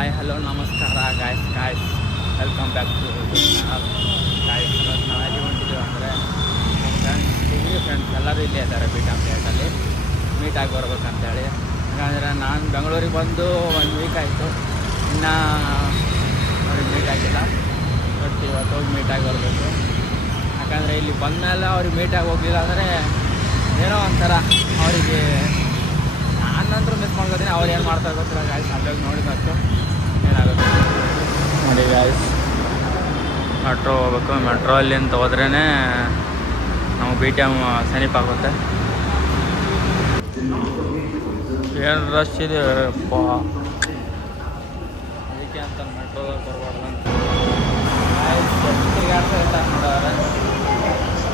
Hi hello ನಮಸ್ಕಾರ guys welcome back to channel guys. ಇವತ್ತು ನಾವು ಎಲ್ಲಿ ಹೊಂಟಿದ್ದೀವಿ ಅಂದರೆ ನಮ್ಮ ಫ್ರೆಂಡ್ಸ್ ಎಲ್ಲರೂ ಇಲ್ಲೇ ಇದ್ದಾರೆ ಬಿಟಾಮ್ ಡೇಟಲ್ಲಿ ಮೀಟಾಗಿ ಬರ್ಬೇಕಂತೇಳಿ. ಯಾಕಂದರೆ ನಾನು ಬೆಂಗಳೂರಿಗೆ ಬಂದು 1 ವೀಕ್ ಆಯಿತು, ಇನ್ನೂ ಅವ್ರಿಗೆ ಮೀಟ್ ಆಗಿಲ್ಲ. ಬಟ್ ಇವತ್ತು ಹೋಗಿ ಮೀಟಾಗಿ ಬರಬೇಕು. ಯಾಕಂದರೆ ಇಲ್ಲಿ ಬಂದಮೇಲೆ ಅವ್ರಿಗೆ ಮೀಟಾಗಿ ಹೋಗಲಿಲ್ಲ ಅಂದರೆ ಏನೋ ಒಂಥರ ಅವರಿಗೆ ನಾನಂತರೂ ಮಿಸ್ ಮಾಡ್ಕೋತೀನಿ. ಅವ್ರು ಏನು ಮಾಡ್ತಾ ಗೊತ್ತಿಲ್ಲ ಗಾಯ್ಸ್. ಅಲ್ಲೋಗಿ ನೋಡಿದಷ್ಟು ಏನಾಗುತ್ತೆ ನೋಡಿ ಗಾಯ್ಸ್. ಮೆಟ್ರೋ ಹೋಗ್ಬೇಕು. ಮೆಟ್ರೋ ಅಲ್ಲಿಂದ ಹೋದ್ರೇ ನಾವು BTM ಸಮೀಪ ಆಗುತ್ತೆ. ಏನು ರಶ್ ಇದೆ ಅಪ್ಪ, ಅದಕ್ಕೆ ಅಂತ ಮೆಟ್ರೋ ಬರಬಾರ್ದು ಅಂತ ತಿರುಗಾಡ್ತಾ ಇರ್ತಾರೆ ನೋಡೋರೆ.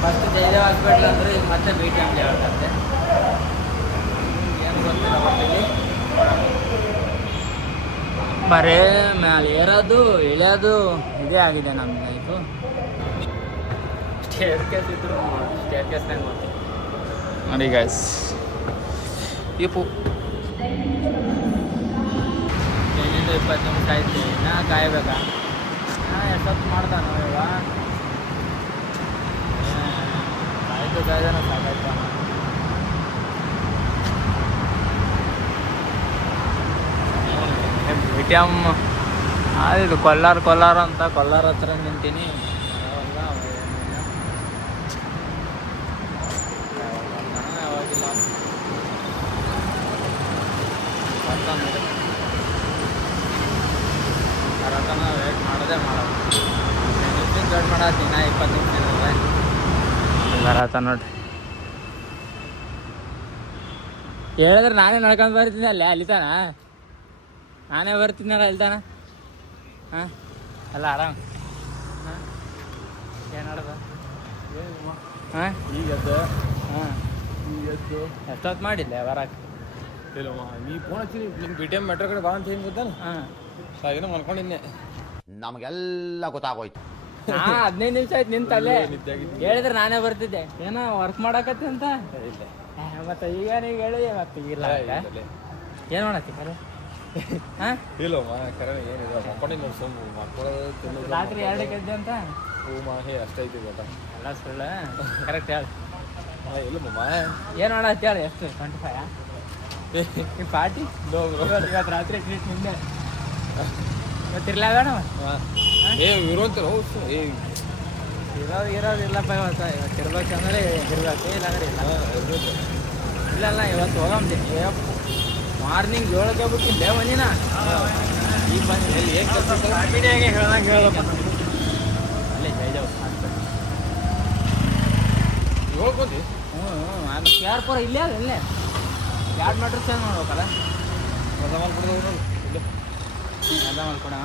ಫಸ್ಟ್ ಜಯದೇವ್ ಹಾಸ್ಪಿಟ್ಲ್ ಅಂದರೆ ಈಗ ಮತ್ತೆ BTM ಹೇಳ್ತಾರೆ. ಏನು ಗೊತ್ತಿಲ್ಲ ಬರ್ತೀವಿ. ಬರೇ ಮೇಲೆ ಏರೋದು ಇಳಿಯೋದು ಇದೇ ಆಗಿದೆ ನಮ್ಮ ಲೈಫು. ಸ್ಟೇರ್ ಕೇಸ್ ಇದ್ರು ಸ್ಟೇರ್ ಕೇಸ್ನಾಗ ಮಾಡ್ತೀವಿ ನೋಡಿ ಗಾಯ್ಸ್. ಇಪ್ಪು 20 ನಿಮಿಷ ಆಯ್ತು, ಇನ್ನೂ ಕಾಯಬೇಕಾ? ಎಷ್ಟೊತ್ತು ಮಾಡ್ತಾನೋ ಇವಾಗ ಆಯಿತು ಕಾಯ್ದಾನ ಸಾಕಾಯ್ತು. BTM ಇದು ಕೊಲ್ಲಾರ ಅಂತ ಕೊಲ್ಲಾರ ಹತ್ರ ನಿಂತೀನಿ. ಯಾವಾಗಿಲ್ಲ ರತನ ವೇಟ್ ಮಾಡೋದೇ ಮಾಡೋದು. ವೇಟ್ ಮಾಡತ್ತೀನಿ 20 ನಿಮಿಷ ರತ ನೋಡಿ. ಹೇಳಿದ್ರೆ ನಾನೇ ನಡ್ಕೊಂಡು ಬರ್ತೀನಿ ಅಲ್ಲೇ ಅಲ್ಲಿತಾನ. ನಾನೇ ಬರ್ತೀನಲ್ಲ ಇಲ್ದಾನ. ಹಾಂ ಅಲ್ಲ ಆರಾಮ್. ಹಾಂ ಏನು ಮಾಡೋದು? ಹಾಂ ಈಗದ್ದು ಹಾಂ ಈಗದ್ದು ಎಷ್ಟೊತ್ತು ಮಾಡಿಲ್ಲ ಬರಕ್ಕೆ? ಇಲ್ಲಮ್ಮ ನೀ ಫೋನ್ ಹಚ್ಚಿ ನಿಮ್ಮ BTM ಮೆಟ್ರೋ ಕಡೆ ಬಾ ಅಂತ ಏನು ಗೊತ್ತಾನ? ಹಾಂ ಸಾಗಿನ ಮಲ್ಕೊಂಡಿದ್ದೆ. ನಮಗೆಲ್ಲ ಗೊತ್ತಾಗೋಯ್ತು. 15 ನಿಮಿಷ ಆಯ್ತು ನಿಂತಲ್ಲೇ. ಹೇಳಿದ್ರೆ ನಾನೇ ಬರ್ತಿದ್ದೆ. ಏನೋ ವರ್ಕ್ ಮಾಡಕತ್ತಿ ಅಂತ. ಮತ್ತೆ ಈಗ ನೀವು ಹೇಳಿ ಮತ್ತೆ ಇಲ್ಲ ಏನು ಮಾಡತ್ತಿ ಕರೆ? ಹಾಂ ಇಲ್ಲಮ್ಮ ಕರೆ ಏನಿಲ್ಲ ಮಲ್ಕೊಂಡಿದ್ದು ನೋಡಿ ಸುಮ್ಮನೆ ಮಲ್ಕೊಳ್ಳೋದು ರಾತ್ರಿ 2ಕ್ಕೆ ಎದ್ದೆ ಅಂತ ಹೇ ಅಷ್ಟೈತಿ ಗೊತ್ತಾ? ಎಲ್ಲ ಸುಳ್ಳು ಕರೆಕ್ಟ್ ಹೇಳಿ. ಇಲ್ಲಮ್ಮ ಏನು ಮಾಡತ್ತಿ ಹೇಳಿ. ಎಷ್ಟು 25 ಈ ಪಾರ್ಟಿ ಇವತ್ತು ರಾತ್ರಿ ಟ್ರೀಟ್ ನಿಂದೆ ಇವತ್ತಿರ್ಲ ಬೇಡ ಇರುವಂತಾರ ಇರೋದಿಲ್ಲಪ್ಪ. ಇವತ್ತು ಇರ್ಬೇಕಂದ್ರೆ ಇರ್ಬೇಕು, ಇಲ್ಲಾಂದ್ರೆ ಇಲ್ಲ ಇವತ್ತು ಹೋಗಂಬಿ. ಮಾರ್ನಿಂಗ್ 7ಕ್ಕೆ ಬಿಟ್ಟಿದ್ದೆ ಮನಿನ. ಈಗ ಬಂದು ಎಲ್ಲಿ ಏನು ಕೆಲಸ ಮೀಡಿಯಾಗೆ ಹೇಳ್ದಂಗೆ ಹೇಳ್ಬೇಕು ಅಲ್ಲೇ ಜಯದೇವ್ ಹಾಸ್ಪಿಟ್ಲ್ ಹೇಳ್ಬೋದು. ಅದು KR-ಪುರ ಇಲ್ಲೇ ಅದ ಇಲ್ಲೇ 2 ಮೀಟ್ರ್ ಚೇಂಜ್ ಮಾಡ್ಬೇಕಲ್ಲ. ಹೊಸ ಮಾಡ್ಕೊಡೋದು ಎಲ್ಲ ಮಾಡ್ಕೊಡೋಣ.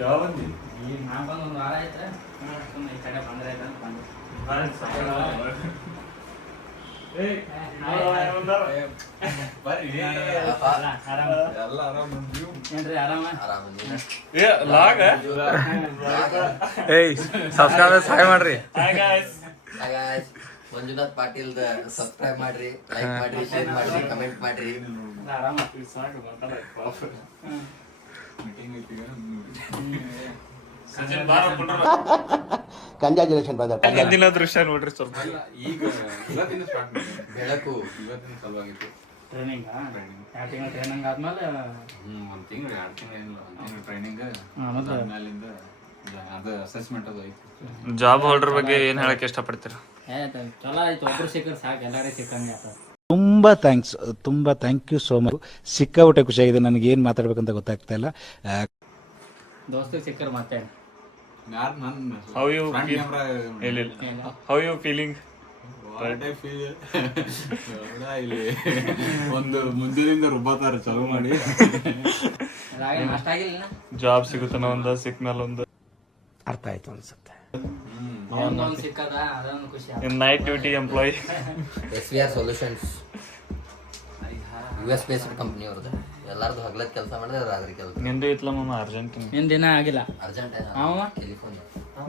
ಯಾವ ಬಂದಿ? ಈಗ ನಾ ಬಂದು 1 ವಾರ ಆಯ್ತು. ಸುಮ್ಮನೆ ಈ ಕಡೆ ಬಂದರೆ ಆಯ್ತು ಅಂತ ಬಂದು ಸಬ್ಸ್ಕ್ರೈಬ್ ಸಹಾಯ ಮಾಡ್ರಿ. ಮಂಜುನಾಥ್ ಪಾಟೀಲ್ ಸಬ್ಸ್ಕ್ರೈಬ್ ಮಾಡ್ರಿ, ಲೈಕ್ ಮಾಡ್ರಿ, ಶೇರ್ ಮಾಡ್ರಿ, ಕಮೆಂಟ್ ಮಾಡ್ರಿ. Congratulation brother. ಹಿಂದಿನ ದೃಶ್ಯ ನೋಡ್ರಿ ಸ್ವಲ್ಪ. ಈಗ ಇವತ್ತಿನ ಸ್ಟಾರ್ಟ್ ಮಾಡಿ ಬೆಳಕು ಇವತ್ತಿನ ಸಲುವಾಗಿತ್ತು ಟ್ರೈನಿಂಗ್ 2 ತಿಂಗಳು ಟ್ರೈನಿಂಗ್ ಆದ್ಮೇಲೆ 1 ತಿಂಗಳು 2 ತಿಂಗಳು ಏನಿಲ್ಲ 1 ತಿಂಗಳು ಟ್ರೈನಿಂಗ್ ಆದ್ಮೇಲಿಂದ ಅದು ಅಸೆಸ್ಮೆಂಟ್ ಅದು ಐತಿ. ಜಾಬ್ ಹೋಲ್ಡರ್ ಬಗ್ಗೆ ಏನು ಹೇಳಕ್ಕೆ ಇಷ್ಟಪಡ್ತೀರಾ? ಚಲೋ ಆಯ್ತು, ಒಬ್ರು ಸಿಕ್ಕರೆ ಸಾಕು, ಎಲ್ಲರೂ ಸಿಕ್ಕಂಗೆ ಆಗ್ತದೆ. ತುಂಬ ಥ್ಯಾಂಕ್ ಯು ಸೋ ಮಚ್. ಸಿಕ್ಕಾಬಿಟ್ಟೆ ಖುಷಿಯಾಗಿದೆ. ನನಗೆ ಏನು ಮಾತಾಡ್ಬೇಕಂತ ಗೊತ್ತಾಗ್ತಾ ಇಲ್ಲ. ದೋಸ್ತಿಗೆ ಸಿಕ್ಕರೆ ಮತ್ತೆ ಹೌ ಯು ಫೀಲಿಂಗ್? ಇಲ್ಲಿ ಒಂದು ಮುಂಜಾನೆಯಿಂದ ರುಬ್ಬಾತಾರ ಚಾಲು ಮಾಡಿ. ಜಾಬ್ ಸಿಗುತ್ತಾನ ಒಂದು ಸಿಕ್ಮೇಲೆ ಒಂದು ಅರ್ಥ ಆಯ್ತು ಅನ್ಸುತ್ತೆ. Night duty employ SVR Solutions US based company ಅವ್ರದ್ದು. ಎಲ್ಲಾರ್ದು ಹಗ್ಲತ್ ಕೆಲಸ ಮಾಡಿದ್ರೆ ರಾತ್ರಿ ಕೆಲಸ. ನಿಂದು ಇತ್ಲ ಮಾಮ ಅರ್ಜೆಂಟಿನ. ನಿನ್ ದಿನ ಆಗಿಲ್ಲ. ಅರ್ಜೆಂಟ್ ಅವ ಟೆಲಿಫೋನ್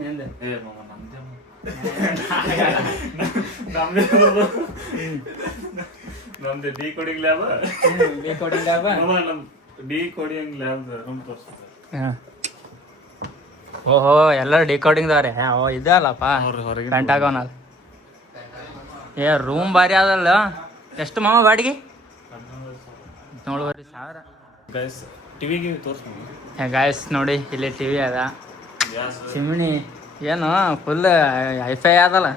ನಿಂದೆ ಏ ಮಾಮ ನಮ್ದೇ ನಮ್ದು ಡಿ ಕೋಡಿಂಗ್ ಲ್ಯಾಬ್ ಮಾಮ ನಮ್ ಡಿ ಕೋಡಿಂಗ್ ಲ್ಯಾಬ್ ರೂಮ್ ತೋರಿಸ್ತಾರೆ. ಓಹೋ ಎಲ್ಲರೂ ಡಿಕೋಡಿಂಗ್ ದವ್ರೆ ಇದಲ್ಲಪ್ಪ ಹೊರಗೆ ಪೆಂಟಾಗೋನಲ್ ಏ ರೂಮ್ ಭಾರಿ ಅದಲ್ಲ. ಎಷ್ಟು ಮಾಮ ಬಾಡಿಗೆ? 17,500. ಗೈಸ್ ಟಿವಿಗೆ ತೋರಿಸ್ಬೋದು. ಗಾಯಸ್ ನೋಡಿ ಇಲ್ಲಿ ಟಿ ವಿ ಅದ, ಚಿಮ್ನಿ ಏನು ಫುಲ್ ಹೈಫೈ ಅದಲ್ಲ.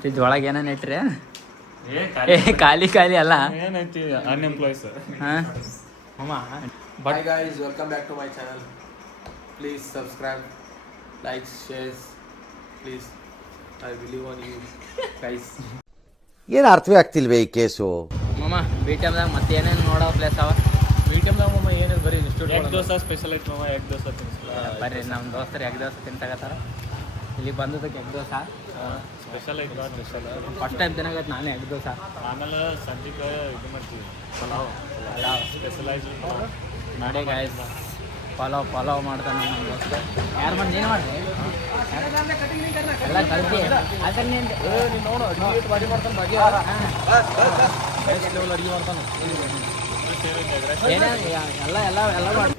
ಫ್ರಿಜ್ ಒಳಗೆ ಏನೇನು ಇಟ್ರಿ? ಏ ಖಾಲಿ ಖಾಲಿ ಅಲ್ಲ. ಏನೈತಿ ಅನ್ಎಂಪ್ಲಾಯ್ಸ್. ಹಾಂ ಮಾಮ Hi guys, welcome back to my channel. Please subscribe, like, shares. Please, I believe on you guys. ಏನು ಅರ್ಥವೇ ಆಗ್ತಿಲ್ವೇ ಈ ಕೇಸು? ಮಾಮ ಬಿ ಟಿ ಎಮ್ದಾಗ ಮತ್ತೆ ಏನೇನು ನೋಡೋ ಪ್ಲೇಸ್ ಅವ? BTM ಮಮ್ಮ ಏನಿಲ್ಲ ಬರೀ ಇನ್ಸ್ಟಿಟ್ಯೂಟ್ ಎಗ್ ದೋಸೆ ಸ್ಪೆಷಲ್ ಐತಿ ಮಾಮ. ಎಗ್ ದೋಸೆ ತಿನ್ನಿಸ್ತಾರೆ. ಬರ್ರಿ ನಮ್ಮ ದೋಸ್ತರು ಎಗ್ ದೋಸೆ ತಿಂತಾಗತ್ತಾರ. ಇಲ್ಲಿ ಬಂದದಕ್ಕೆ ಎಗ್ ದೋಸೆ ಸ್ಪೆಷಲ್ ಐತಿ ಸ್ಪೆಷಲ್. ಫಸ್ಟ್ ಟೈಮ್ ತಿನ್ನಾಗತ್ತೆ ನಾನು ಎಗ್ ದೋಸೆ. ಆಮೇಲೆ ಸಂಜೆಗೆ ಇದು ಮಾಡ್ತೀವಿ ಪಲಾವ್. ಸ್ಪೆಷಲ್ ಆಗಿ ನೋಡಿ ಗಾಯಸ್ ಪಲಾವ್ ಮಾಡ್ತಾನೆ ನಮ್ಮ ದೋಸ್ತ. ಯಾರು ಮಾಡಿ ನೀನು ಮಾಡಿ ಎಲ್ಲ ಕಲ್ತಿ ಅದನ್ನೇ ನೋಡು ಅಡಿಗೆ ಬಾಡಿ ಮಾಡ್ತಾನೆ ಬಾಗಿ ಲೆವೆಲ್ ಅಡಿಗೆ ಮಾಡ್ತಾನೆ. ಏನೇ ಎಲ್ಲ ಎಲ್ಲ ಎಲ್ಲ ಮಾಡಿ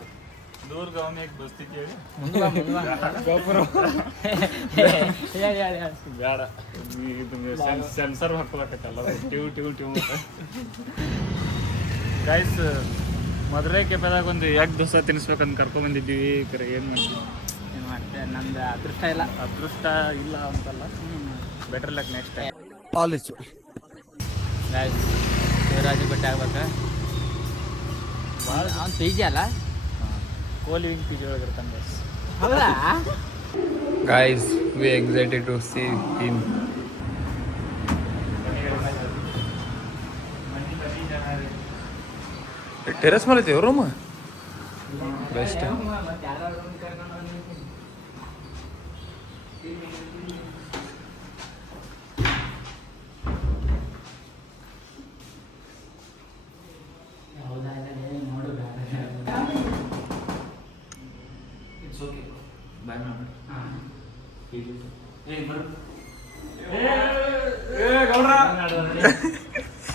ದೂರ ಗಾವನೆ ದೋಸ್ತಿ ಕೇಳಿ ಮುಂದೆ ಬೇಡ. ಇದು ಸೆನ್ಸರ್ ಹಾಕೋಬೇಕಲ್ಲ ಟ್ಯೂ ಟ್ಯೂ ಟ್ಯೂ. ಗೈಸ್ ಮದುವೆ ಕೆಪೆದಾಗ ಒಂದು ಎಗ್ ದೋಸೆ ತಿನ್ನಿಸ್ಬೇಕಂತ ಕರ್ಕೊಂಡ್ಬಂದಿದ್ದೀವಿ. ಕರೆ ಏನು ಮಾಡ್ತೀವಿ? ಏನು ಮಾಡ್ತೆ ನಮ್ದು ಅದೃಷ್ಟ ಇಲ್ಲ. ಅದೃಷ್ಟ ಇಲ್ಲ ಅಂತಲ್ಲ, better luck next time. Guys Shivraj ಬೆಟ್ಟ ಆಗ್ಬೇಕು. ಭಾಳ ಅವ್ನು ಪಿ ಜಿ ಅಲ್ಲ, ಕೋಹ್ಲಿ ವಿಂಗ್ ಪಿ ಜಿ ಒಳಗಿರ್ತಾನೆ ಬಸ್. ಹೌದಾ? Guys, we excited to see him. Terrace ಮೇಲೆ ಐತಿ ರೂಮ್ ಬೆಸ್ಟ್.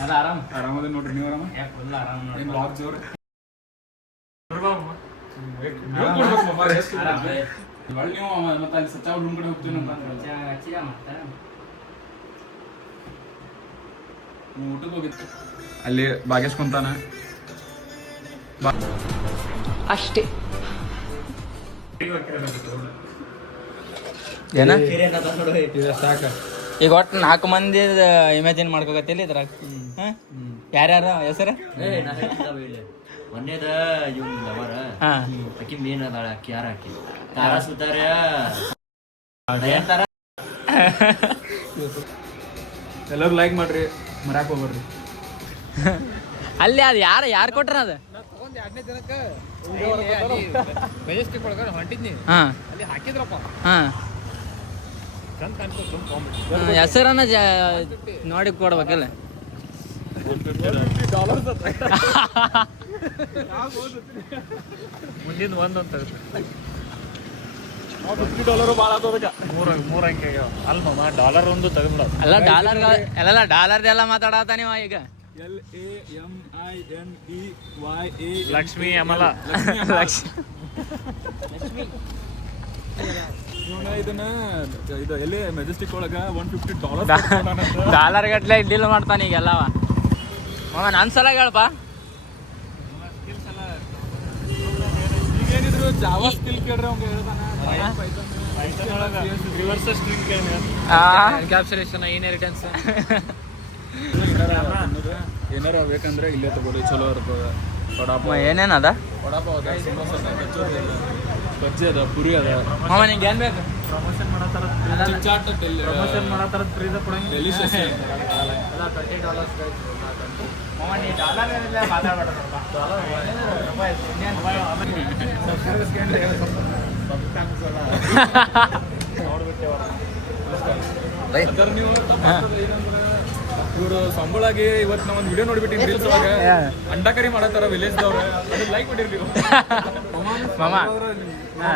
ಅದು ಆರಾಮ್ ಆರಾಮದ ನೋಡ್ರಿ ನೀವು. ಆರಾಮ ಫುಲ್ ಆರಾಮ್ ನೋಡಿ. ಏನು ಲಾಗ್ ಜೋರು ನೀವು ಮತ್ತೆ ಅಲ್ಲಿ ಸಚ್ಚ ರೂಮ್ ಕಡೆ ಹೋಗ್ತೀವಿ ನಮ್ಮ ಊಟಕ್ಕೆ ಹೋಗಿತ್ತು. ಅಲ್ಲಿ ಭಾಗ್ಯಶ್ ಕುಂತಾನ ಅಷ್ಟೇ. ಏನ ಸಾಕ ಈಗ ಒಟ್ಟು 4 ಮಂದಿ ಇಮ್ಯಾಜಿನ್ ಮಾಡ್ಕೋಕತ್ತಿಲ್ಲ ಇದ್ರಾಗ. ಯಾರ್ಯಾರ ಹೆಸರು? ಮೊನ್ನೆದ ಇವ್ನ ಲವರ ಹಾ ಆಕಿ ಮೇನ್ ಅದಾಳ, ಆಕಿ ಯಾರ ಆಕಿ ತಾರಾ ಸುತಾರ್ಯ ಎಲ್ಲರೂ ಲೈಕ್ ಮಾಡ್ರಿ, ಮರ್ಯಾಕ್ ಹೋಗ್ಬರ್ರಿ. ಅಲ್ಲಿ ಅದು ಯಾರು ಕೊಟ್ರ ಅದು? ಮೆಜೆಸ್ಟಿಕ್ ಒಳಗಡೆ ಹೊಂಟಿದ್ನಿ, ಹಾ ಅಲ್ಲಿ ಹಾಕಿದ್ರಪ್ಪ. ಹಾ ಚಂದ ಕಾಣಿಸ್ತು ಕಾಮಿಡಿ. ಹೆಸರನ್ನ ನೋಡಿ ಕೊಡ್ಬೇಕಲ್ಲ. ಮುಂದಿನ ಒಂದೊಂದು ತೆಗೆದು $50 ಭಾಳ ಆದೋದಕ್ಕ. ಮೂರು ಅಂಕೆ ಆಗ್ಯಾವ. ಅಲ್ಲ ಮಾಮ ಡಾಲರ್ ಒಂದು ತೆಗೆದ್ಬಿಡೋದು. ಅಲ್ಲ ಎಲ್ಲ ಡಾಲರ್ದೆಲ್ಲ ಮಾತಾಡತ್ತ ನೀವು ಈಗ. LAMINEYA ಲಕ್ಷ್ಮಿ ಅಮಲ ಇದನ್ನ ಇದು ಎಲ್ಲಿ ಮೆಜೆಸ್ಟಿಕ್ ಒಳಗ $150 ಡಾಲರ್ ಗಟ್ಲೆ ಡೀಲ್ ಮಾಡ್ತಾನೆ ಈಗೆಲ್ಲವ. ಮಾಮ ನನ್ನ ಸಲ ಹೇಳಪ್ಪ. ಏನಿದ್ರು ಜಾವಾ ಸ್ಕಿಲ್ ಕೇಳ್ರಿ ಅವ್ಗೆ ಹೇಳ್ತಾನ. ರಿವರ್ಸ್ ಸ್ಟ್ರಿಂಗ್ ಕೇಳಿ ಎನ್ಕ್ಯಾಪ್ಸುಲೇಷನ್, ಇನ್ಹೆರಿಟೆನ್ಸ್ ಏನಾರ ಬೇಕಂದ್ರೆ ಇಲ್ಲೇ ತಗೋರಿ, ಚಲೋ ಇರ್ತದೆ. ವಡಾಪಾವ್ ಏನೇನದ? ವಡಾಪಾವ್ ಅದ, ಸಮೋಸ ಅದ, ಬಜ್ಜಿ ಅದ, ಪುರಿ ಅದ. ಮಾಮ ನಿಂಗೆ ಏನ್ ಬೇಕು? ಪ್ರಮೋಷನ್ ಮಾಡತ್ತಾರ. ಚಿಟ್ಚಾಟ್ ಪ್ರಮೋಷನ್ ಮಾಡತ್ತಾರ ಫ್ರೀದ ಕೊಡಂಗಿಲ್ಲ. ಡೆಲಿಷಿಯಸ್. ಮಾಮ ನೀ ಡಾಲರ್ ಮಾತಾಡ್ಬೇಡ. ಇವರು ಸಂಬಳಾಗಿ ಇವತ್ತು ನಾವು ಒಂದು ವಿಡಿಯೋ ನೋಡ್ಬಿಟ್ಟಿನಿ ರೀಲ್ಸ್ ಒಳಗೆ ಅಂಡಕರಿ ಮಾಡತ್ತಾರ ವಿಲೇಜ್ದವ್ರು ಅದಕ್ಕೆ ಲೈಕ್ ಕೊಟ್ಟಿರ್ತೀವಿ ಮಾಮ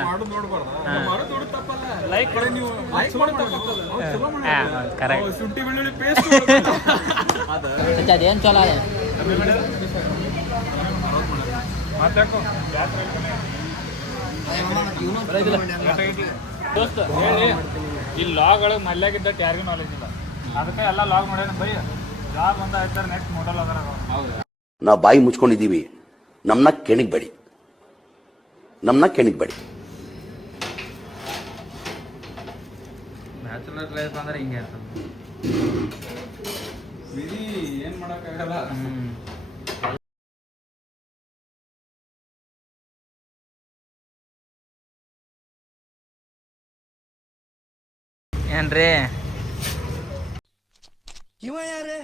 ಮಾಡೋದು ನೋಡ್ಬಾರ್ದ ಮಾಡೋದು ದೊಡ್ಡ ತಪ್ಪಲ್ಲ ಲೈಕ್ ಕೊಡಿ ನೀವು ಲೈಕ್ ಮಾಡೋದು ತಪ್ಪಲ್ಲ ಕರೆಕ್ಟ್ ಶುಂಠಿ ಬೆಳ್ಳುಳ್ಳಿ ಪೇಸ್ಟ್ ಅದೇನು ಚಲೋ ಅದ ಮಾತಾಡ್ಕೊ ದೋಸ್ತ ಹೇಳಿ ಈ ಲಾಗ್ ಒಳಗೆ ಮಲ್ಯಾಗಿದ್ದ ಯಾರಿಗೂ ನಾಲೆಜ್ ಇಲ್ಲ ಅದಕ್ಕೆ ಎಲ್ಲ ಲಾಗ್ ಮಾಡ್ಯಾನ ಬೈ ಜಾಬ್ ಅಂತ ಹೇಳ್ತಾರೆ ನೆಕ್ಸ್ಟ್ ಮಾಡಲ್ ಅದರ ಹೌದು ನಾವು ಬಾಯಿ ಮುಚ್ಕೊಂಡಿದ್ದೀವಿ ನಮ್ಮನ್ನ ಕೆಣಿಗ್ಬೇಡಿ ಬ್ಯಾಚುಲರ್ ಲೈಫ್ ಅಂದ್ರೆ ಹಿಂಗೆ ಇರ್ತದೆ ವಿಧಿ ಏನ್ ಮಾಡಕ್ಕಾಗಲ್ಲ ಏನ್ರಿ ಇವ ಯಾರೇ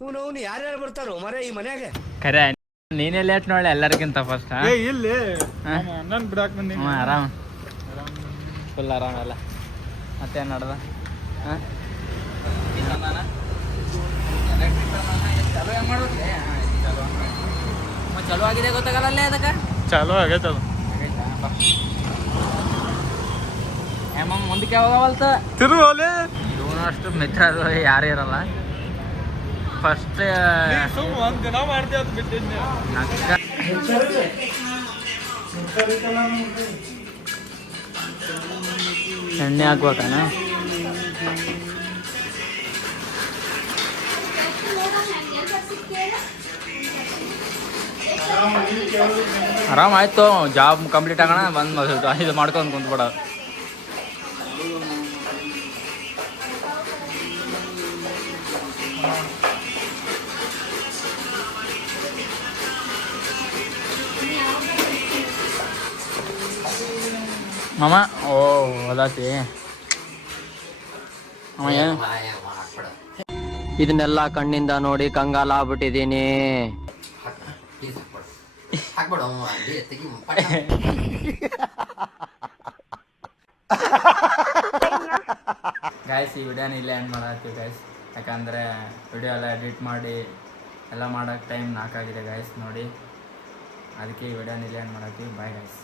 ಇವನು ಯಾರ್ಯಾರು ಬರ್ತಾರೋ ಮರ ಈ ಮನ್ಯಾಗ ಖರೆ ನೀನೇ ಲೇಟ್ ನೋಡಿ ಎಲ್ಲರಿಗಿಂತ ಫಸ್ಟ್ ಇಲ್ಲಿ ಅಣ್ಣನ್ ಬಿಡಾಕ್ ಬಂದಿ ಆರಾಮ್ ಫುಲ್ ಆರಾಮಲ್ಲ ಮತ್ತೇನು ನಡ್ದ ಹಾಂ ಚಲೋ ಆಗಿದೆ ಗೊತ್ತಾಗಲ್ಲ ಅಲ್ಲೇ ಅದಕ್ಕೆ ಚಾಲು ಆಗೈತದ ಏಮ್ಮ ಮುಂದಕ್ಕೆ ಹೋಗವಲ್ತ ತಿರುವಲೆ ಇವನು ಅಷ್ಟು ಮಿತ್ರ ಅದು ಯಾರು ಇರಲ್ಲ ಫಸ್ಟ್ ಒಂದ್ ದಿನ ಮಾಡ್ತೀವಿ ಅದು ಬಿಟ್ಟಿದ್ನೆ ಎಣ್ಣೆ ಹಾಕ್ಬೇಕಣ್ಣ ಆರಾಮ್ ಆಯ್ತು ಜಾಬ್ ಕಂಪ್ಲೀಟ್ ಆಗೋಣ ಬಂದು ಇದು ಮಾಡ್ಕೊಂಡು ಕುಂತ್ಬಿಡ ಮಾಮ ಓ ಓದಾತಿ ಅವ ಏನು ಇದನ್ನೆಲ್ಲ ಕಣ್ಣಿಂದ ನೋಡಿ ಕಂಗಾಲ ಆಗ್ಬಿಟ್ಟಿದೀನಿ. ಹಾಕ್ಬೇಡ ತೆಗಿ ಗಾಯ್ಸ್ ಈ ವಿಡಿಯೋನ ಇಲ್ಲೇ ಎಂಡ್ ಮಾಡತ್ತೀವಿ ಗಾಯ್ಸ್, ಯಾಕಂದರೆ ವಿಡಿಯೋ ಎಲ್ಲ ಎಡಿಟ್ ಮಾಡಿ ಎಲ್ಲ ಮಾಡೋಕ್ಕೆ ಟೈಮ್ 4 ಆಗಿದೆ ಗಾಯ್ಸ್ ನೋಡಿ, ಅದಕ್ಕೆ ಈ ವಿಡಿಯೋನ ಇಲ್ಲೇ ಎಂಡ್ ಮಾಡತ್ತೀವಿ. Bye guys.